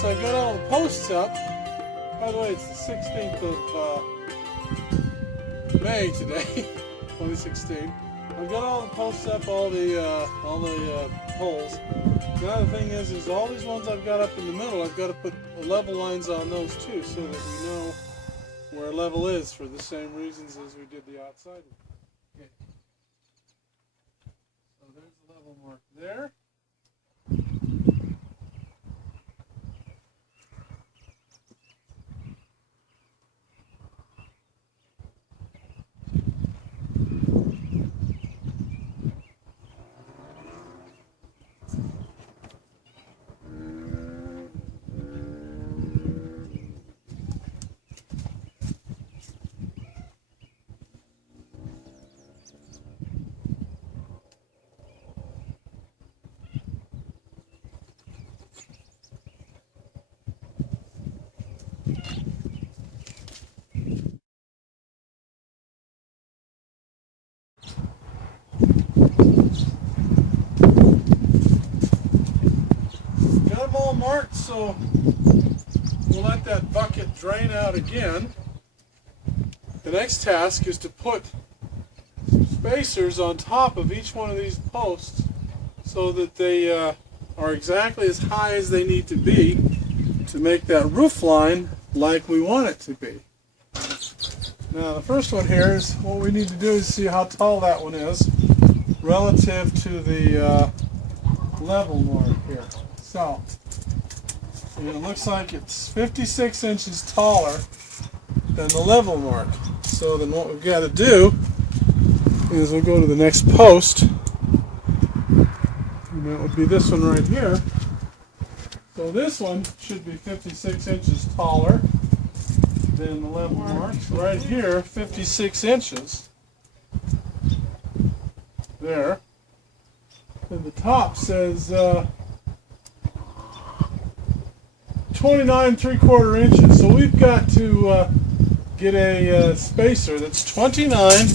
so I got all the posts up. By the way, it's the 16th of May today, 2016. I've got all the posts up, all the poles. Now the thing is all these ones I've got up in the middle, I've got to put level lines on those too, so that we know where level is for the same reasons as we did the outside. Okay. So there's the level mark there. Got them all marked, so we'll let that bucket drain out again. The next task is to put spacers on top of each one of these posts so that they are exactly as high as they need to be to make that roof line like we want it to be. Now the first one here is what we need to do is see how tall that one is relative to the level mark here. So it looks like it's 56 inches taller than the level mark. So then what we've got to do is we'll go to the next post, and that would be this one right here. So this one should be 56 inches taller than the level mark. So right here, 56 inches. There. And the top says 29 3/4 inches. So we've got to get a spacer that's 29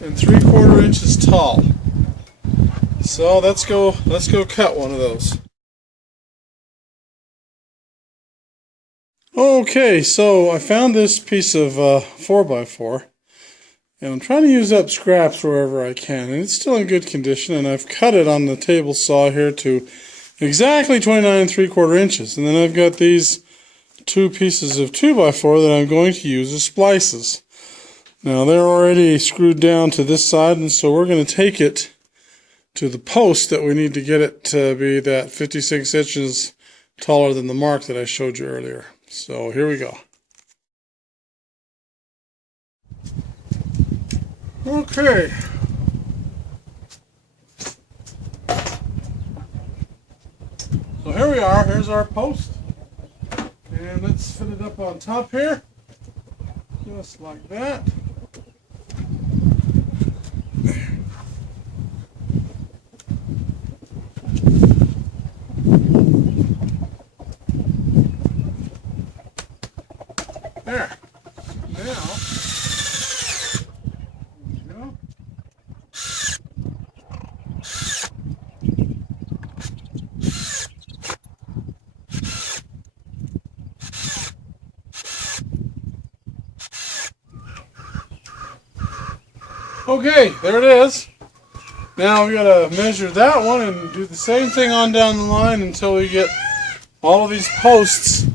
3/4 inches tall. So let's go cut one of those. Okay, so I found this piece of 4x4, and I'm trying to use up scraps wherever I can, and it's still in good condition, and I've cut it on the table saw here to exactly 29 3/4 inches, and then I've got these two pieces of 2x4 that I'm going to use as splices. Now they're already screwed down to this side, and so we're going to take it to the post that we need to get it to be that 56 inches taller than the mark that I showed you earlier. So here we go. Okay. So here we are. Here's our post. And let's fit it up on top here. Just like that. There. Now, there we go. Okay, there it is. Now we gotta measure that one and do the same thing on down the line until we get all of these posts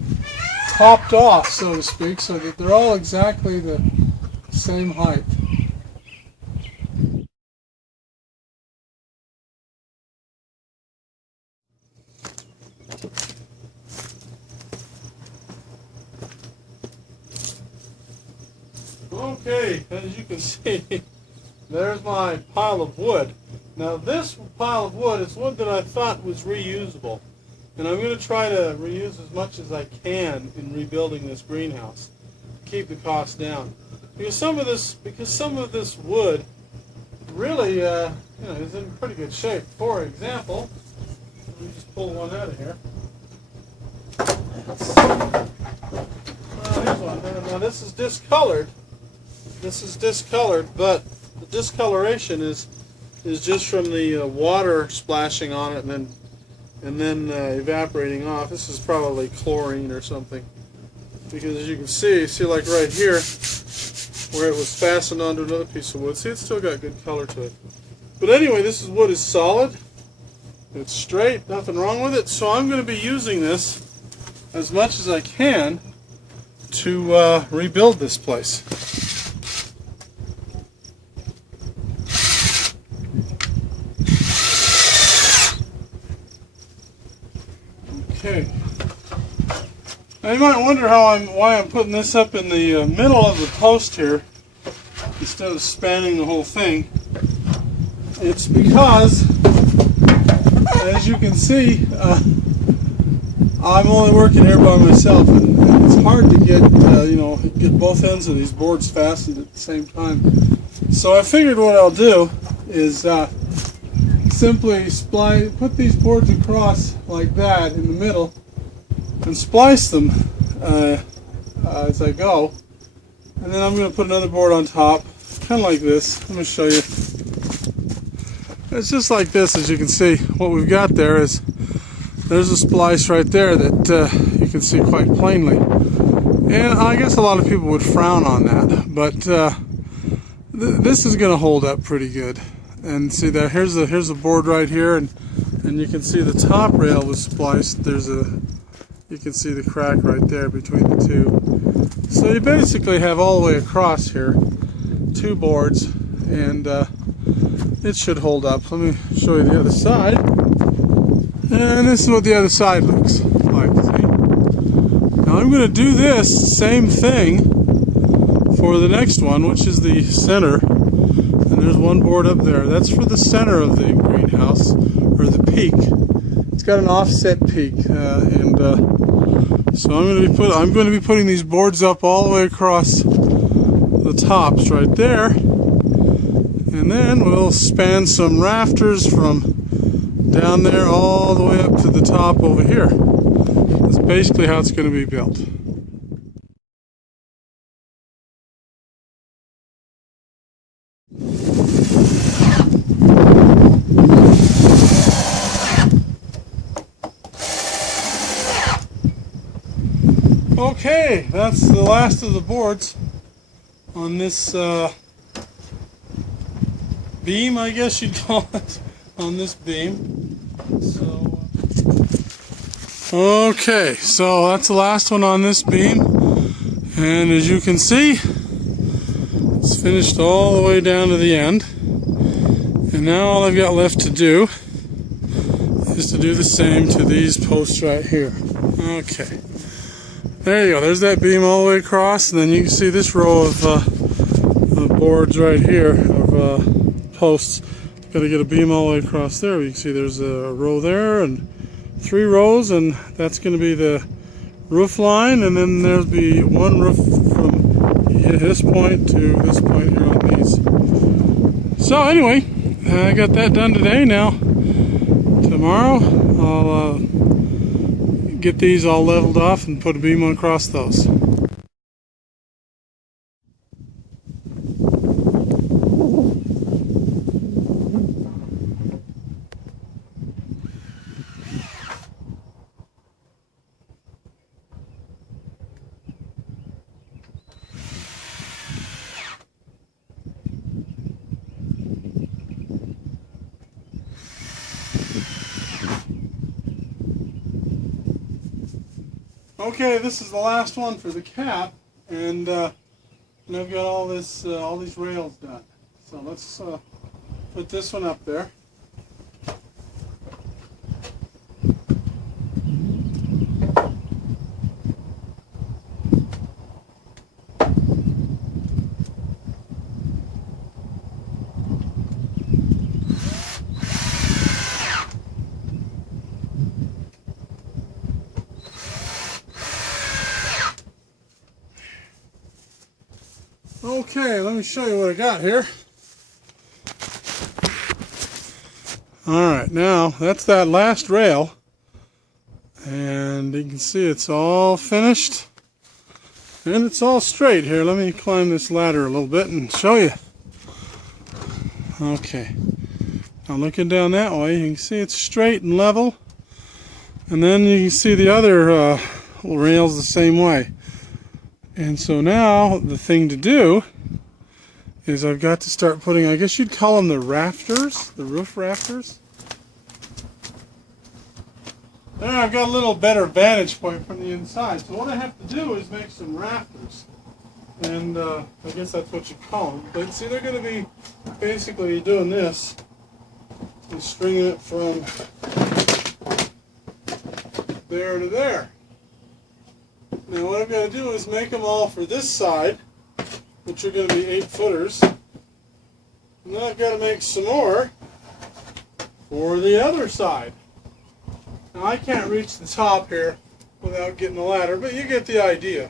topped off, so to speak, so that they're all exactly the same height. Okay, as you can see, there's my pile of wood. Now this pile of wood is wood that I thought was reusable. And I'm going to try to reuse as much as I can in rebuilding this greenhouse to keep the cost down. Because some of this wood really is in pretty good shape. For example, let me just pull one out of here. Here's one. Now this is discolored. This is discolored, but the discoloration is just from the water splashing on it and then and then evaporating off. This is probably chlorine or something, because as you can see like right here where it was fastened onto another piece of wood. See, it's still got good color to it. But anyway, this wood is solid. It's straight, nothing wrong with it. So I'm going to be using this as much as I can to rebuild this place. Okay. Now you might wonder why I'm putting this up in the middle of the post here instead of spanning the whole thing. It's because, as you can see, I'm only working here by myself, and it's hard to get get both ends of these boards fastened at the same time. So I figured what I'll do is simply put these boards across like that in the middle and splice them as I go, and then I'm going to put another board on top, kind of like this. Let me show you. It's just like this. As you can see, what we've got there is there's a splice right there that you can see quite plainly, and I guess a lot of people would frown on that, but this is going to hold up pretty good. And see that here's a board right here, and you can see the top rail was spliced. You can see the crack right there between the two. So you basically have all the way across here 2 boards, and it should hold up. Let me show you the other side. And this is what the other side looks like. See? Now I'm going to do this same thing for the next one, which is the center. And there's one board up there. That's for the center of the greenhouse, or the peak. It's got an offset peak, so I'm going to be putting these boards up all the way across the tops right there, and then we'll span some rafters from down there all the way up to the top over here. That's basically how it's going to be built. Okay, that's the last of the boards on this beam, I guess you'd call it, on this beam. So, okay, so that's the last one on this beam, and as you can see, it's finished all the way down to the end, and now all I've got left to do is to do the same to these posts right here. Okay. There you go, there's that beam all the way across, and then you can see this row of boards right here, of posts. Got to get a beam all the way across there. You can see there's a row there and 3 rows, and that's going to be the roof line, and then there'll be one roof from this point to this point here on these. So anyway, I got that done today. Now tomorrow I'll get these all leveled off and put a beam across those. Okay, this is the last one for the cap, and I've got all these rails done. So let's put this one up there. Okay, let me show you what I got here. Alright, now that's that last rail, and you can see it's all finished and it's all straight. Here, let me climb this ladder a little bit and show you. Okay, now looking down that way, you can see it's straight and level, And then you can see the other rails the same way. And so now the thing to do is I've got to start putting, I guess you'd call them the rafters, the roof rafters. There, I've got a little better vantage point from the inside. So what I have to do is make some rafters. And I guess that's what you call them. But see, they're going to be basically doing this and stringing it from there to there. Now what I'm going to do is make them all for this side, which are going to be 8-footers. And then I've got to make some more for the other side. Now I can't reach the top here without getting a ladder, but you get the idea.